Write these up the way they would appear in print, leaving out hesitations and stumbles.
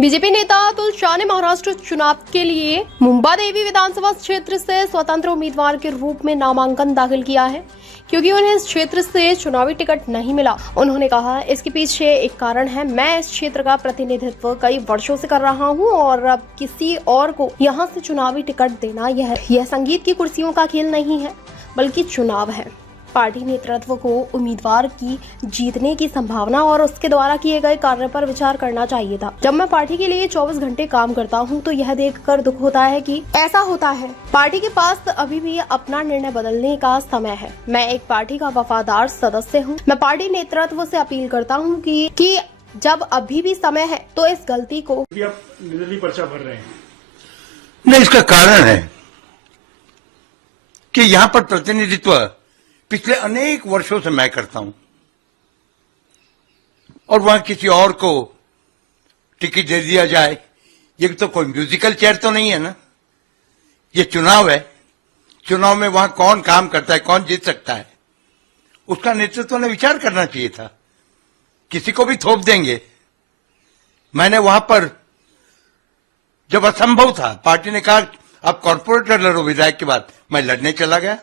BJP नेता अतुल शाह ने महाराष्ट्र चुनाव के लिए मुंबादेवी विधानसभा क्षेत्र से स्वतंत्र उम्मीदवार के रूप में नामांकन दाखिल किया है, क्योंकि उन्हें इस क्षेत्र से चुनावी टिकट नहीं मिला। उन्होंने कहा, इसके पीछे एक कारण है। मैं इस क्षेत्र का प्रतिनिधित्व कई वर्षों से कर रहा हूं और अब किसी और को यहां से चुनावी टिकट देना यह संगीत की कुर्सियों का खेल नहीं है, बल्कि चुनाव है। पार्टी नेतृत्व को उम्मीदवार की जीतने की संभावना और उसके द्वारा किए गए कार्य पर विचार करना चाहिए था। जब मैं पार्टी के लिए 24 घंटे काम करता हूं, तो यह देखकर दुख होता है कि ऐसा होता है। पार्टी के पास अभी भी अपना निर्णय बदलने का समय है। मैं एक पार्टी का वफादार सदस्य हूं। मैं पार्टी नेतृत्व से अपील करता हूं कि जब अभी भी समय है तो इस गलती को। आप निर्दलीय पर्चा भर रहे हैं। नहीं, इसका कारण है कि यहां पर प्रतिनिधित्व पिछले अनेक वर्षों से मैं करता हूं और वहां किसी और को टिकट दे दिया जाए, ये तो कोई म्यूजिकल चेयर तो नहीं है ना। ये चुनाव है। चुनाव में वहां कौन काम करता है, कौन जीत सकता है, उसका नेतृत्व ने विचार करना चाहिए था। किसी को भी थोप देंगे। मैंने वहां पर जब असंभव था, पार्टी ने कहा आप कॉर्पोरेटर लड़ो विधायक के बाद, मैं लड़ने चला गया।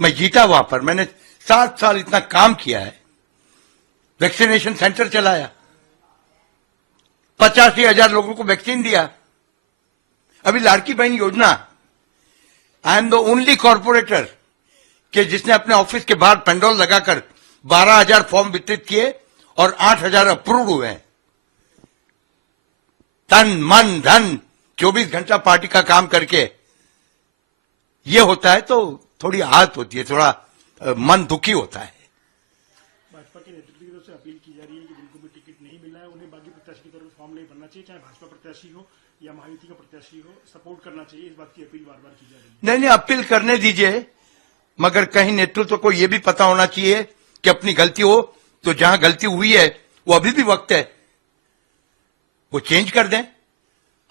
मैं जीता वहां पर। मैंने 7 साल इतना काम किया है। वैक्सीनेशन सेंटर चलाया, 85,000 लोगों को वैक्सीन दिया। अभी लाड़की बहन योजना, I am the only corporator कि जिसने अपने ऑफिस के बाहर पेंडोल लगाकर 12,000 फॉर्म वितरित किए और 8,000 अप्रूव हुए हैं। तन मन धन 24 घंटा पार्टी का काम करके ये होता है तो थोड़ी आहत होती है, थोड़ा मन दुखी होता है। भाजपा के नेतृत्व की तरफ से अपील की जा रही है कि जिनको भी टिकट नहीं मिला है उन्हें बागी प्रत्याशी की तरफ फॉर्म नहीं भरना चाहिए, चाहे भाजपा प्रत्याशी हो या महायुति का प्रत्याशी हो, सपोर्ट करना चाहिए। इस बात की अपील बार बार की जा रही है। नहीं, अपील करने दीजिए, मगर कहीं नेतृत्व को यह भी पता होना चाहिए कि अपनी गलती हो तो जहां गलती हुई है वो अभी भी वक्त है, वो चेंज कर दें।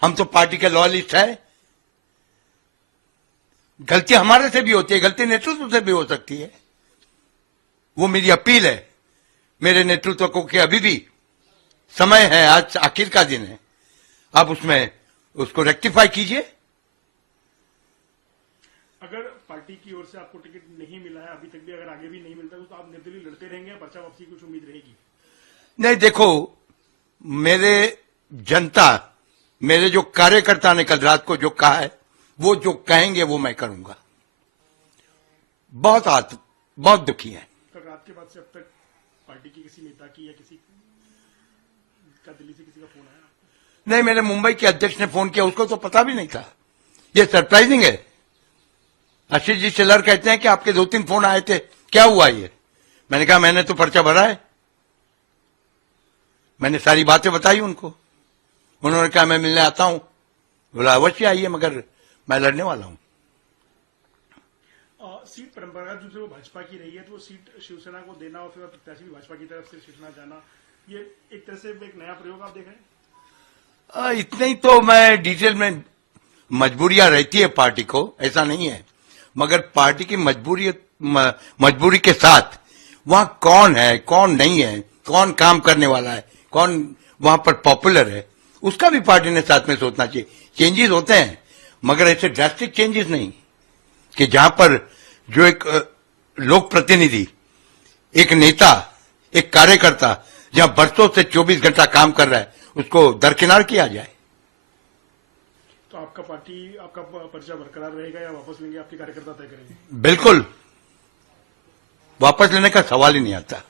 हम तो पार्टी के लॉयलिस्ट है। गलती हमारे से भी होती है, गलती नेतृत्व से भी हो सकती है। वो मेरी अपील है मेरे नेतृत्व को कि अभी भी समय है, आज आखिर का दिन है, आप उसमें उसको रेक्टिफाई कीजिए। अगर पार्टी की ओर से आपको टिकट नहीं मिला है अभी तक भी, अगर आगे भी नहीं मिलता तो आप निर्दलीय लड़ते रहेंगे, पर्चा वापसी की कुछ उम्मीद रहेगी? नहीं, देखो, मेरे जनता, मेरे जो कार्यकर्ता ने कल रात को जो कहा है, वो जो कहेंगे वो मैं करूंगा। बहुत दुखी है। तो रात के बाद से अब तक पार्टी की किसी नेता की या किसी का दिल्ली से किसी का फोन आया? नहीं, मेरे मुंबई के अध्यक्ष ने फोन किया, उसको तो पता भी नहीं था। ये सरप्राइजिंग है। आशीष जी चिल्लर कहते हैं कि आपके 2-3 फोन आए थे, क्या हुआ ये? मैंने कहा मैंने तो पर्चा भरा है। मैंने सारी बातें बताई उनको। उन्होंने कहा मैं मिलने आता हूं। बोला अवश्य आइए, मगर मैं लड़ने वाला हूं। सीट परंपरागत रूप से वो भाजपा की रही है, तो वो सीट शिवसेना को देना और फिर प्रत्याशी भी भाजपा की तरफ से शिवसेना जाना, ये एक तरह से एक नया प्रयोग आप देख रहे हैं? इतने ही तो मैं डिटेल में, मजबूरियां रहती है पार्टी को, ऐसा नहीं है, मगर पार्टी की मजबूरी के साथ वहां कौन है, कौन नहीं है, कौन काम करने वाला है, कौन वहां पर पॉपुलर है, उसका भी पार्टी ने साथ में सोचना चाहिए। चेंजेस होते हैं, मगर ऐसे ड्रास्टिक चेंजेस नहीं कि जहां पर जो एक लोक प्रतिनिधि, एक नेता, एक कार्यकर्ता जहां बरसों से 24 घंटा काम कर रहा है, उसको दरकिनार किया जाए। तो आपका पर्चा बरकरार रहेगा या वापस लेंगे? आपके कार्यकर्ता तय करेंगे? बिल्कुल, वापस लेने का सवाल ही नहीं आता।